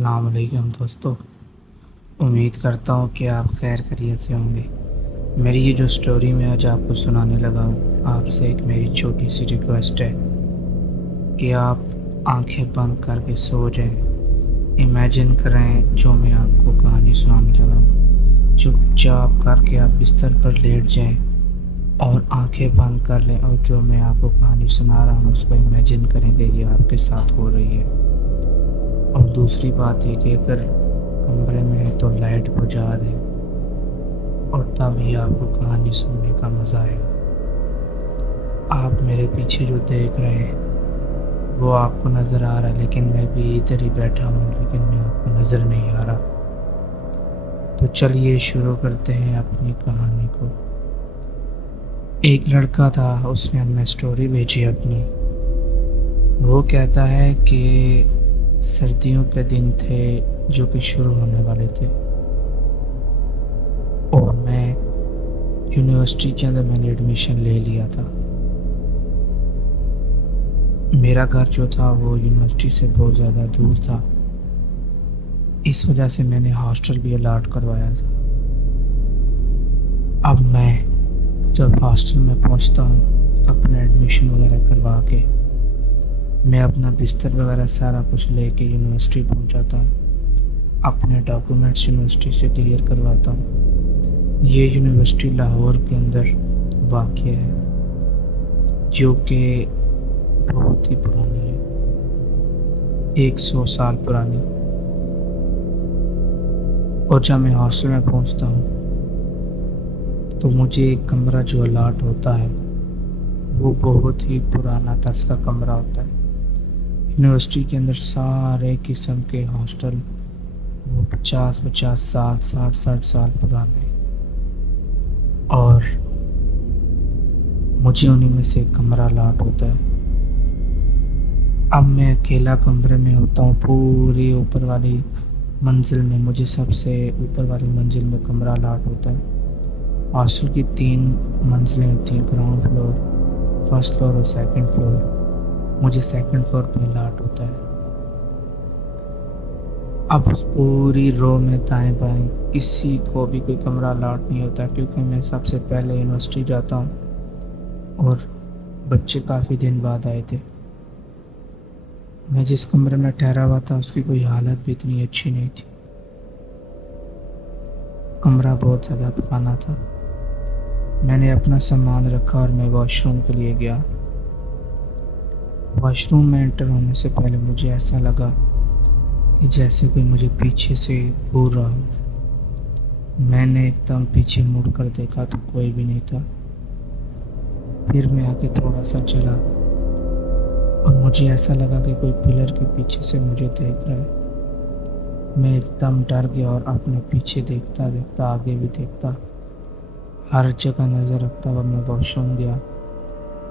السلام علیکم دوستو، امید کرتا ہوں کہ آپ خیر خیریت سے ہوں گے۔ میری یہ جو سٹوری میں آج آپ کو سنانے لگا ہوں، آپ سے ایک میری چھوٹی سی ریکویسٹ ہے کہ آپ آنکھیں بند کر کے سو جائیں۔ امیجن کریں جو میں آپ کو کہانی سنانے لگا ہوں، چپ چاپ کر کے آپ بستر پر لیٹ جائیں اور آنکھیں بند کر لیں، اور جو میں آپ کو کہانی سنا رہا ہوں اس کو امیجن کریں کہ یہ آپ کے ساتھ ہو رہی ہے۔ اور دوسری بات یہ کہ اگر کمرے میں ہے تو لائٹ بجھا دیں، اور تب ہی آپ کو کہانی سننے کا مزہ آئے گا۔ آپ میرے پیچھے جو دیکھ رہے ہیں وہ آپ کو نظر آ رہا ہے، لیکن میں بھی ادھر ہی بیٹھا ہوں، لیکن میں آپ کو نظر نہیں آ رہا۔ تو چلیے شروع کرتے ہیں اپنی کہانی کو۔ ایک لڑکا تھا، اس نے ہمیں سٹوری بھیجی اپنی۔ وہ کہتا ہے کہ سردیوں کے دن تھے جو کہ شروع ہونے والے تھے، اور میں یونیورسٹی کے اندر میں نے ایڈمیشن لے لیا تھا۔ میرا گھر جو تھا وہ یونیورسٹی سے بہت زیادہ دور تھا، اس وجہ سے میں نے ہاسٹل بھی الاٹ کروایا تھا۔ اب میں جب ہاسٹل میں پہنچتا ہوں اپنا ایڈمیشن وغیرہ کروا کے، میں اپنا بستر وغیرہ سارا کچھ لے کے یونیورسٹی پہنچ جاتا ہوں، اپنے ڈاکومنٹس یونیورسٹی سے کلیئر کرواتا ہوں۔ یہ یونیورسٹی لاہور کے اندر واقع ہے، جو کہ بہت ہی پرانی ہے، 100 سال پرانی۔ اور جب میں ہاسٹل میں پہنچتا ہوں تو مجھے ایک کمرہ جو الاٹ ہوتا ہے وہ بہت ہی پرانا طرز کا کمرہ ہوتا ہے۔ یونیورسٹی کے اندر سارے قسم کے ہاسٹل وہ 50 سال 60 سال پرانے ہیں، اور مجھے انہیں میں سے ایک کمرہ الاٹ ہوتا ہے۔ اب میں اکیلا کمرے میں ہوتا ہوں، پوری اوپر والی منزل میں مجھے سب سے اوپر والی منزل میں کمرہ الاٹ ہوتا ہے۔ ہاسٹل کی 3 منزلیں ہوتی ہیں، گراؤنڈ فلور، فرسٹ فلور اور سیکنڈ فلور۔ مجھے سیکنڈ فلور پہ الاٹ ہوتا ہے۔ اب اس پوری رو میں دائیں بائیں کسی کو بھی کوئی کمرہ الاٹ نہیں ہوتا، کیونکہ میں سب سے پہلے یونیورسٹی جاتا ہوں، اور بچے کافی دن بعد آئے تھے۔ میں جس کمرے میں ٹھہرا ہوا تھا اس کی کوئی حالت بھی اتنی اچھی نہیں تھی، کمرہ بہت زیادہ پرانا تھا۔ میں نے اپنا سامان رکھا اور میں واش روم کے لیے گیا۔ واش روم میں انٹر ہونے سے پہلے مجھے ایسا لگا کہ جیسے کوئی مجھے پیچھے سے گھور رہا ہو۔ میں نے ایک دم پیچھے مڑ کر دیکھا تو کوئی بھی نہیں تھا۔ پھر میں آگے تھوڑا سا چلا اور مجھے ایسا لگا کہ کوئی پلر کے پیچھے سے مجھے دیکھ رہا ہے۔ میں ایک دم ڈر گیا اور اپنے پیچھے دیکھتا دیکھتا آگے بھی دیکھتا، ہر جگہ نظر رکھتا ہوا میں واش روم گیا۔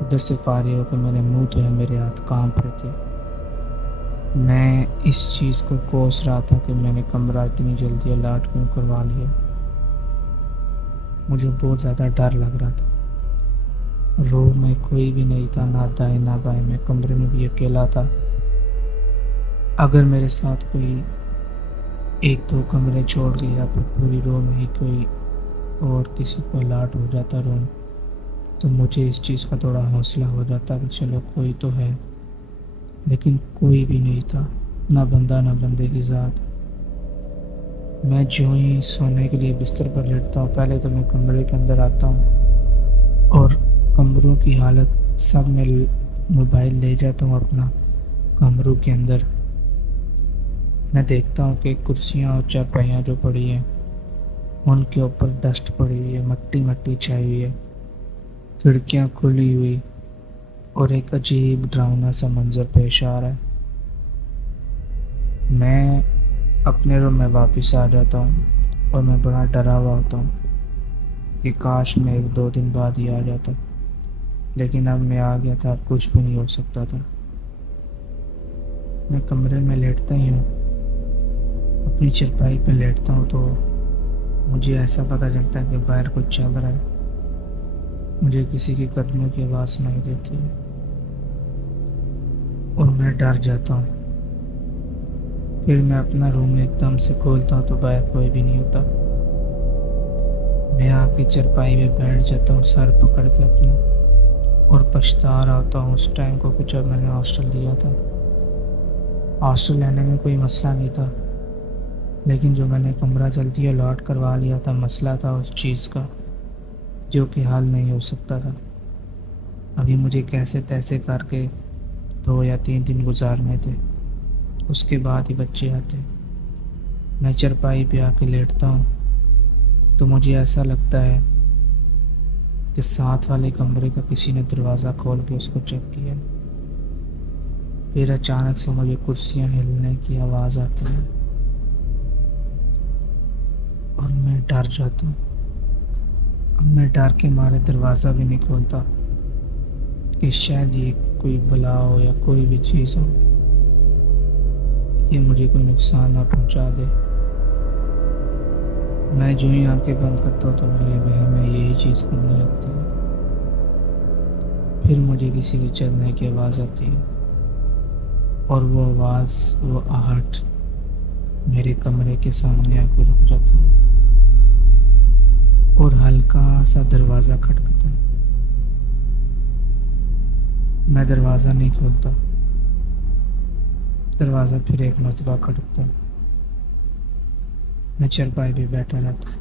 ادھر سے فارغ ہو کے میں نے منہ دھویا، میرے ہاتھ کانپ رہے تھے۔ میں اس چیز کو کوس رہا تھا کہ میں نے کمرہ اتنی جلدی الاٹ کیوں کروا لیا۔ مجھے بہت زیادہ ڈر لگ رہا تھا۔ روم میں کوئی بھی نہیں تھا، نہ دائیں نہ بائیں، میں کمرے میں بھی اکیلا تھا۔ اگر میرے ساتھ کوئی 1-2 کمرے چھوڑ کے یا پھر پوری رو میں ہی کوئی اور کسی کو الاٹ ہو جاتا روم، تو مجھے اس چیز کا تھوڑا حوصلہ ہو جاتا کہ چلو کوئی تو ہے، لیکن کوئی بھی نہیں تھا، نہ بندہ نہ بندے کی ذات۔ میں جو ہی سونے کے لیے بستر پر لیٹتا ہوں، پہلے تو میں کمرے کے اندر آتا ہوں اور کمروں کی حالت سب میں موبائل لے جاتا ہوں اپنا کمروں کے اندر۔ میں دیکھتا ہوں کہ کرسیاں اور چارپائیاں جو پڑی ہیں ان کے اوپر ڈسٹ پڑی ہوئی ہے، مٹی مٹی چھائی ہوئی ہے، کھڑکیاں کھلی ہوئی، اور ایک عجیب ڈراؤنا سا منظر پیش آ رہا ہے۔ میں اپنے روم میں واپس آ جاتا ہوں اور میں بڑا ڈرا ہوا ہوتا ہوں کہ کاش میں 1-2 دن بعد ہی آ جاتا، لیکن اب میں آ گیا تھا، اب کچھ بھی نہیں ہو سکتا تھا۔ میں کمرے میں لیٹتا ہی ہوں، اپنی چرپائی پہ لیٹتا ہوں تو مجھے ایسا پتہ چلتا ہے کہ باہر کچھ چل رہا ہے۔ مجھے کسی کے قدموں کی آواز سنائی دیتی ہے اور میں ڈر جاتا ہوں۔ پھر میں اپنا روم ایک دم سے کھولتا ہوں تو باہر کوئی بھی نہیں ہوتا۔ میں آ کے چرپائی پہ بیٹھ جاتا ہوں سر پکڑ کے اپنا، اور پچھتا رہا ہوتا ہوں اس ٹائم کو کہ جب میں نے ہاسٹل لیا تھا۔ ہاسٹل لینے میں کوئی مسئلہ نہیں تھا، لیکن جو میں نے کمرہ جلدی الاٹ کروا لیا تھا، مسئلہ تھا اس چیز کا جو کہ حل نہیں ہو سکتا تھا۔ ابھی مجھے کیسے تیسے کر کے 2 یا 3 دن گزارنے تھے، اس کے بعد ہی بچے آتے۔ میں چرپائی پہ آ کے لیٹتا ہوں تو مجھے ایسا لگتا ہے کہ ساتھ والے کمرے کا کسی نے دروازہ کھول کے اس کو چیک کیا۔ پھر اچانک سے مجھے کرسیاں ہلنے کی آواز آتی ہے اور میں ڈر جاتا ہوں۔ اب میں ڈر کے مارے دروازہ بھی نہیں کھولتا کہ شاید یہ کوئی بلا ہو یا کوئی بھی چیز ہو، یہ مجھے کوئی نقصان نہ پہنچا دے۔ میں جو ہی آنکھیں بند کرتا ہوں تو میرے وہم میں یہی چیز کرنے لگتی ہے۔ پھر مجھے کسی کے چلنے کی آواز آتی ہے، اور وہ آواز، وہ آہٹ میرے کمرے کے سامنے آ کے رک جاتی ہے، اور ہلکا سا دروازہ کھٹکتا ہے۔ میں دروازہ نہیں کھولتا، دروازہ پھر ایک مرتبہ کھٹکتا ہے۔ میں چرپائی پہ بیٹھا رہتا ہوں،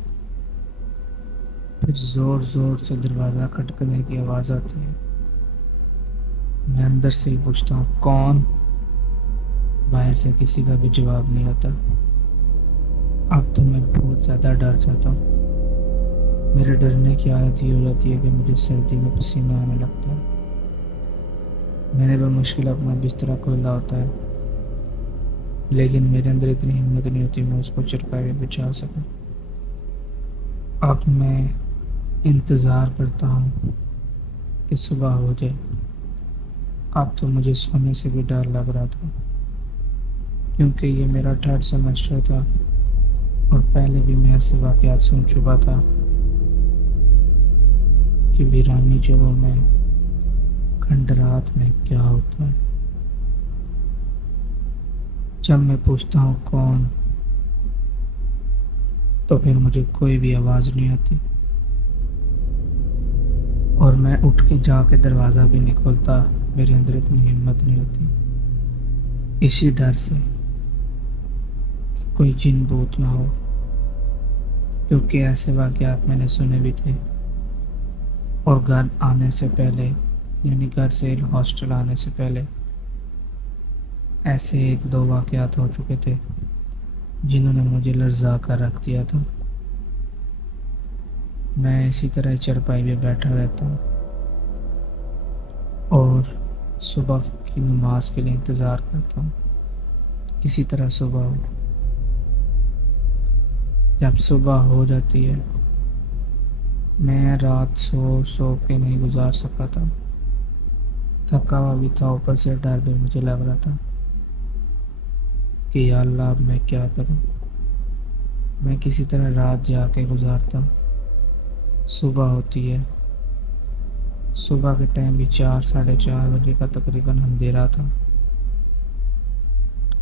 پھر زور زور سے دروازہ کھٹکنے کی آواز آتی ہے۔ میں اندر سے ہی پوچھتا ہوں کون؟ باہر سے کسی کا بھی جواب نہیں آتا۔ اب تو میں بہت زیادہ ڈر جاتا ہوں۔ میرے ڈرنے کی حالت یہ ہو جاتی ہے کہ مجھے سردی میں پسینہ آنے لگتا ہے۔ میں نے بمشکل اپنا بستر کھولا ہوتا ہے، لیکن میرے اندر اتنی ہمت نہیں ہوتی میں اس کو چرپائی پہ بچھا سکوں۔ اب میں انتظار کرتا ہوں کہ صبح ہو جائے۔ اب تو مجھے سونے سے بھی ڈر لگ رہا تھا، کیونکہ یہ میرا 3rd سیمسٹر تھا، اور پہلے بھی میں ایسے واقعات سن چکا تھا کہ ویرانی جگہوں میں کھنڈرات میں کیا ہوتا ہے۔ جب میں پوچھتا ہوں کون، تو پھر مجھے کوئی بھی آواز نہیں آتی، اور میں اٹھ کے جا کے دروازہ بھی نہیں کھولتا۔ میرے اندر اتنی ہمت نہیں ہوتی، اسی ڈر سے کہ کوئی جن بوت نہ ہو، کیونکہ ایسے واقعات میں نے سنے بھی تھے۔ اور گھر آنے سے پہلے، یعنی گھر سے ہاسٹل آنے سے پہلے، ایسے 1-2 واقعات ہو چکے تھے جنہوں نے مجھے لرزا کر رکھ دیا تھا۔ میں اسی طرح چرپائی پہ بیٹھا رہتا ہوں اور صبح کی نماز کے لیے انتظار کرتا ہوں، کسی طرح صبح ہو۔ جب صبح ہو جاتی ہے، میں رات سو کے نہیں گزار سکا تھا، تھکا ہوا بھی تھا، اوپر سے ڈر بھی مجھے لگ رہا تھا کہ یا اللہ اب میں کیا کروں۔ میں کسی طرح رات جا کے گزارتا ہوں۔ صبح ہوتی ہے، صبح کے ٹائم بھی 4-4:30 بجے کا تقریباً اندھیرا تھا،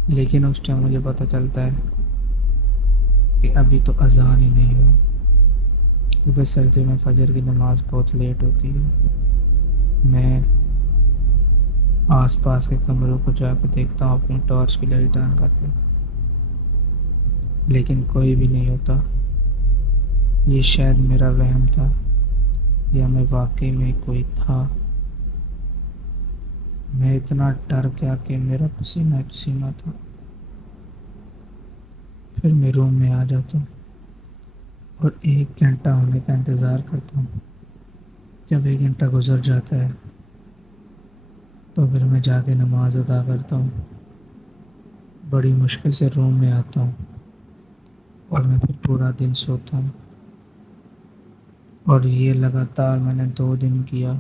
لیکن اس ٹائم مجھے پتہ چلتا ہے کہ ابھی تو اذان ہی نہیں ہوئی، کیونکہ سردیوں میں فجر کی نماز بہت لیٹ ہوتی ہے۔ میں آس پاس کے کمروں کو جا کے دیکھتا ہوں اپنی ٹارچ کی لائٹ آن کر کے، لیکن کوئی بھی نہیں ہوتا۔ یہ شاید میرا وہم تھا، یا میں واقعی میں کوئی تھا۔ میں اتنا ڈر گیا کہ میرا پسینہ پسینہ تھا۔ پھر میں روم میں آ جاتا ہوں اور 1 گھنٹہ ہونے کا انتظار کرتا ہوں۔ جب 1 گھنٹہ گزر جاتا ہے تو پھر میں جا کے نماز ادا کرتا ہوں، بڑی مشکل سے روم میں آتا ہوں، اور میں پھر پورا دن سوتا ہوں۔ اور یہ لگاتار میں نے 2 دن کیا۔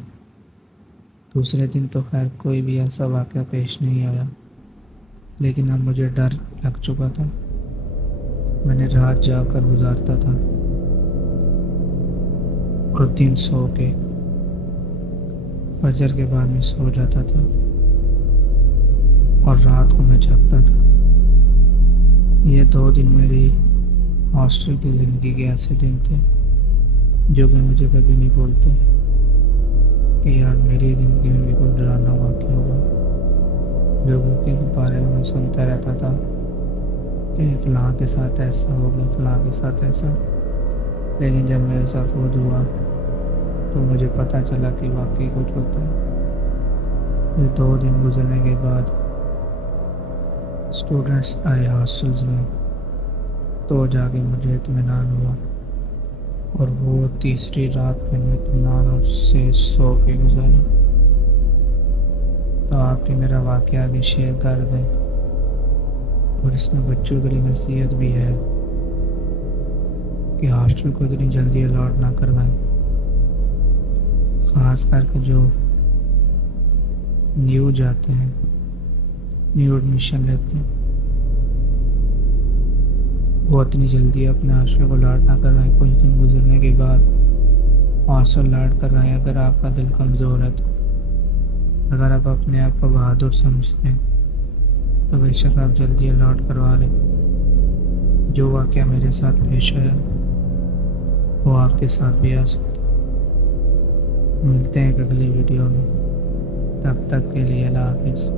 دوسرے دن تو خیر کوئی بھی ایسا واقعہ پیش نہیں آیا، لیکن اب مجھے ڈر لگ چکا تھا۔ میں نے رات جا کر گزارتا تھا اور دن سو کے، فجر کے بعد میں سو جاتا تھا، اور رات کو میں جاگتا تھا۔ یہ 2 دن میری ہاسٹل کی زندگی کے ایسے دن تھے جو کہ مجھے کبھی نہیں بھولتے کہ یار میری زندگی میں بھی کوئی ڈرانا واقع ہوگا۔ لوگوں کے بارے میں سنتا رہتا تھا کہ فلاں کے ساتھ ایسا ہوگا، فلاں کے ساتھ ایسا، لیکن جب میرے ساتھ خود ہوا تو مجھے پتہ چلا کہ واقعی کچھ ہوتا ہے۔ پھر 2 دن گزرنے کے بعد اسٹوڈنٹس آئے ہاسٹلز میں تو جا کے مجھے اطمینان ہوا، اور وہ تیسری رات میں نے اطمینان سے سو کے گزاری۔ تو آپ بھی میرا واقعہ آگے شیئر کر دیں، اور اس میں بچوں کے لیے نصیحت بھی ہے کہ ہاسٹل کو اتنی جلدی الاٹ نہ کروائیں، خاص کر کے جو نیو جاتے ہیں، نیو ایڈمیشن لیتے ہیں، وہ اتنی جلدی اپنے ہاسٹل کو الاٹ نہ کروائیں۔ کچھ دن گزرنے کے بعد ہاسٹل الاٹ کروائیں اگر آپ کا دل کمزور ہے تو۔ اگر آپ اپنے آپ کو بہادر سمجھتے ہیں تو بے شک آپ جلدی الاٹ کروا لیں۔ جو واقعہ میرے ساتھ پیش آیا وہ آپ کے ساتھ بھی آ سکتا ہے۔ ملتے ہیں ایک اگلی ویڈیو میں، تب تک کے لیے اللہ حافظ۔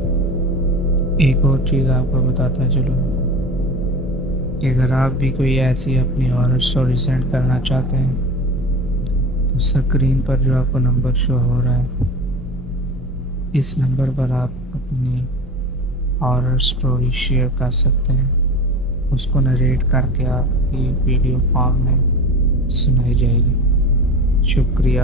ایک اور چیز آپ کو بتاتا چلوں کہ اگر آپ بھی کوئی ایسی اپنی ہارر سٹوری سینڈ کرنا چاہتے ہیں تو اسکرین پر جو آپ کو نمبر شو ہو رہا ہے، اس نمبر پر آپ اپنی ہارر سٹوری شیئر کر سکتے ہیں۔ اس کو نریٹ کر کے آپ کی ویڈیو فارم میں سنائی جائے گی۔ شکریہ۔